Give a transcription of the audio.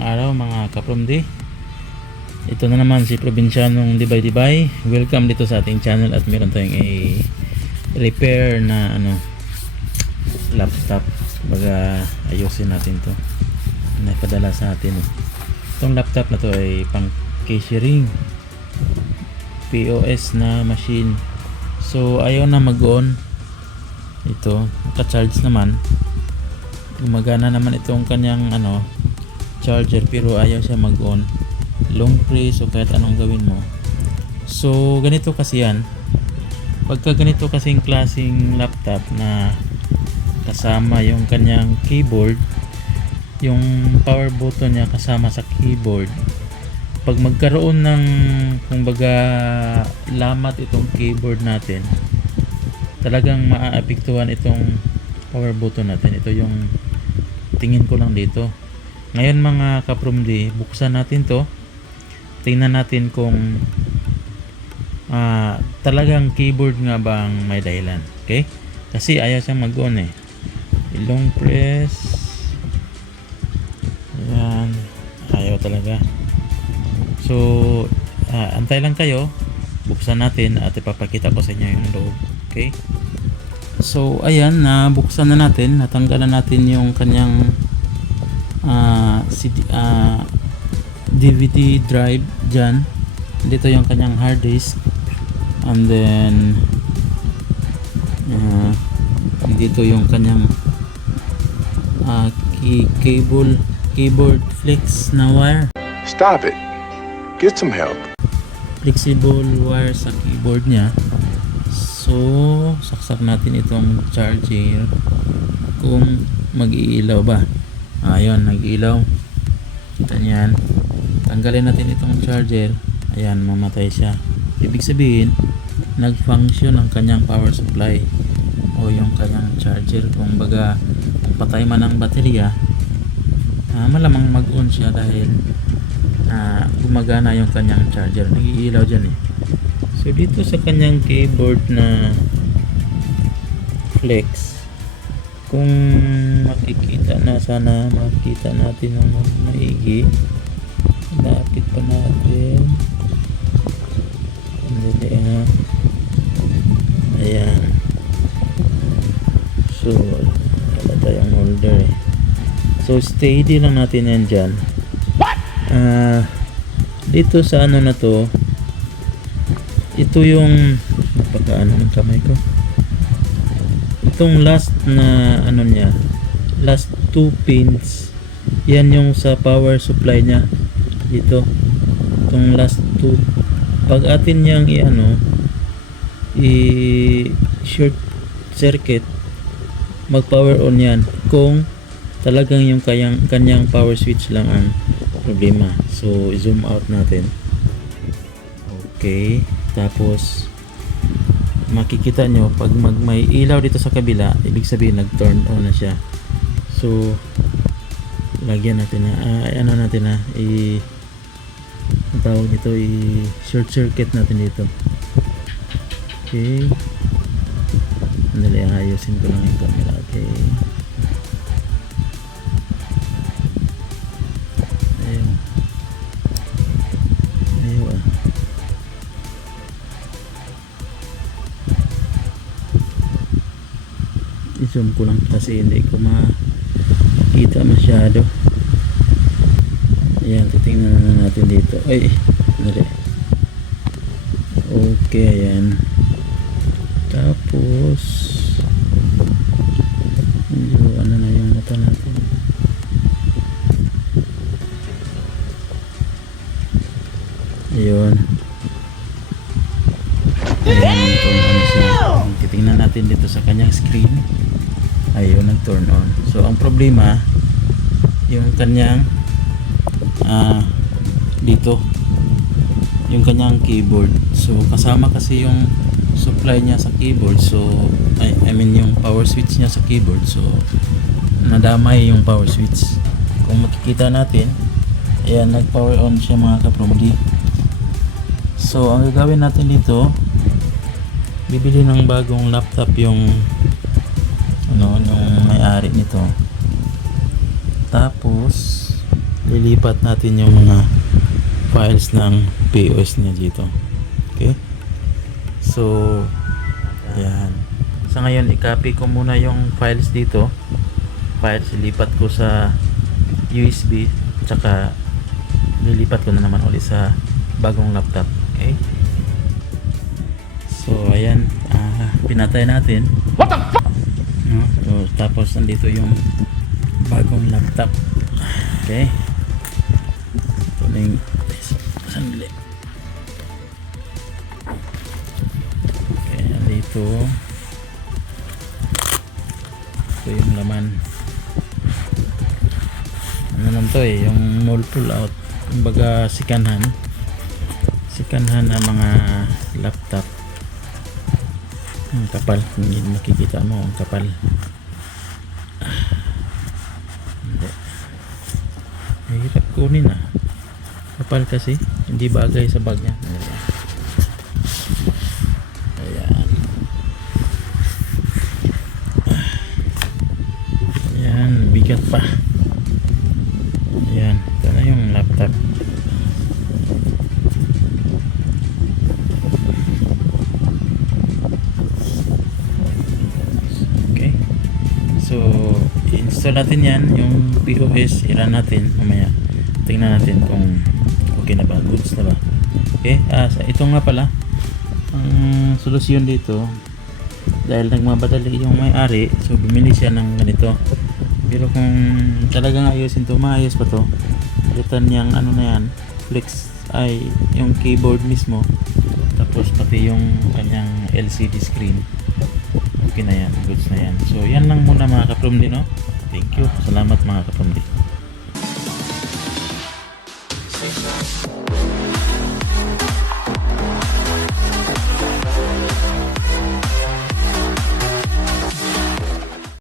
Magandang araw mga kapromdi. Ito na naman si Probinsyanong Dibay Dibay. Welcome dito sa ating channel at meron tayong a repair na ano laptop. Baga ayusin natin to. Napadala sa atin. Itong laptop na to ay pang cashiering. POS na machine. So ayaw na mag-on. Ito, naka-charge naman gumagana naman itong kanyang ano charger pero ayaw siya mag-on. Long press o kahit anong gawin mo. So ganito kasi yan. Pagka ganito kasing klaseng laptop na kasama yung kanyang keyboard yung power button niya kasama sa keyboard pag magkaroon ng kumbaga lamat itong keyboard natin talagang maaapektuhan itong power button natin. Ito yung tingin ko lang dito ngayon mga kaprumdi buksan natin to. Tingnan natin kung ah, talagang keyboard nga bang may dahilan okay? Kasi ayaw siyang mag-on eh. Long press. Yan ayaw talaga. So ah, antay lang kayo. Buksan natin at ipapakita ko sa inyo yung loob okay? So ayan, nabuksan na natin, natanggalan natin yung kanyang ah, CD, ah, DVD drive dyan. Dito yung kanyang hard disk. And then ah, dito yung kanyang ah, key, cable keyboard flex na wire. Stop it. Get some help. flexible wire sa keyboard niya. So, saksak natin itong charger kung mag-iilaw ba. Ayun, nag-iilaw. Kita niyan. Tanggalin natin itong charger. Ayan, mamatay siya. Ibig sabihin, nag-function ang kanyang power supply o yung kanyang charger. Kung baga, patay man ang baterya, ah, malamang mag-on siya dahil ah, gumagana yung kanyang charger. Nag-iilaw dyan eh. So dito sa kanyang keyboard na flex kung makikita na sana makikita natin ng maigi. Lapit pa natin. Andali ha? Ayan. So wala tayong holder eh. So steady lang natin yan dyan. Ah dito sa ano na to ito yung baka ano ng kamay ko itong last na ano niya last two pins yan yung sa power supply niya dito. Itong last two. Pag atin niyang i ano i short circuit mag power on yan kung talagang yung kanyang, kanyang power switch lang ang problema. So zoom out natin. Okay tapos makikita nyo pag mag may ilaw dito sa kabila ibig sabihin nag turn on na siya. So lagyan natin na ah, ano natin na i ang tawag nito i short circuit natin dito. Okay. Andali, ayusin ko lang yung camera. Okay i-zoom ko lang kasi hindi ko makita masyado. Ayan titingnan na natin dito. Ay dali okay ayan. Tapos medyo ano na yung mata natin. Ayun. Ayan, turn on siya. Titingnan natin dito sa kanyang screen. Ayun, nag-turn on. So, ang problema, yung kanyang ah dito yung kanyang keyboard. So, kasama kasi yung supply niya sa keyboard. So, I, I mean yung power switch niya sa keyboard. So, nadamay yung power switch. Kung makikita natin, ayan, nag-power on siya mga kapromdi. So, ang gagawin natin dito, bibili ng bagong laptop yung ano yung may-ari nito tapos lilipat natin yung mga files ng POS niya dito. Okay? So, ayan. Sa ngayon, i-copy ko muna yung files dito. Files, ilipat ko sa USB. Tsaka, lilipat ko na naman ulit sa bagong laptop. Okay? So, ayan. ah, pinatay natin. No? So, tapos, nandito yung bagong laptop. Okay? Ito na yung... Sandali. Okay, nandito. Ito yung laman. Ano lang to eh, yung mall pull out. Kumbaga sikanhan. Sikanhan ng mga laptop. Ang kapal. Hindi makikita mo ang kapal. Mahirap kunin ah. Kapal kasi. Hindi bagay sa bag niya. Install natin yan. Yung POS, iran natin mamaya. Tingnan natin kung okay na ba. Goods na ba. Okay. Ah, ito nga pala. Ang solusyon dito, dahil nagmamadali yung may-ari, so bumili siya ng ganito. Pero kung talagang ayusin to, maayos pa to. Palitan niyang ano na yan, flex ay yung keyboard mismo. Tapos pati yung kanyang LCD screen. Okay na yan, goods na yan. So yan lang muna mga kapromdi no. Thank you. Salamat mga kapromdi.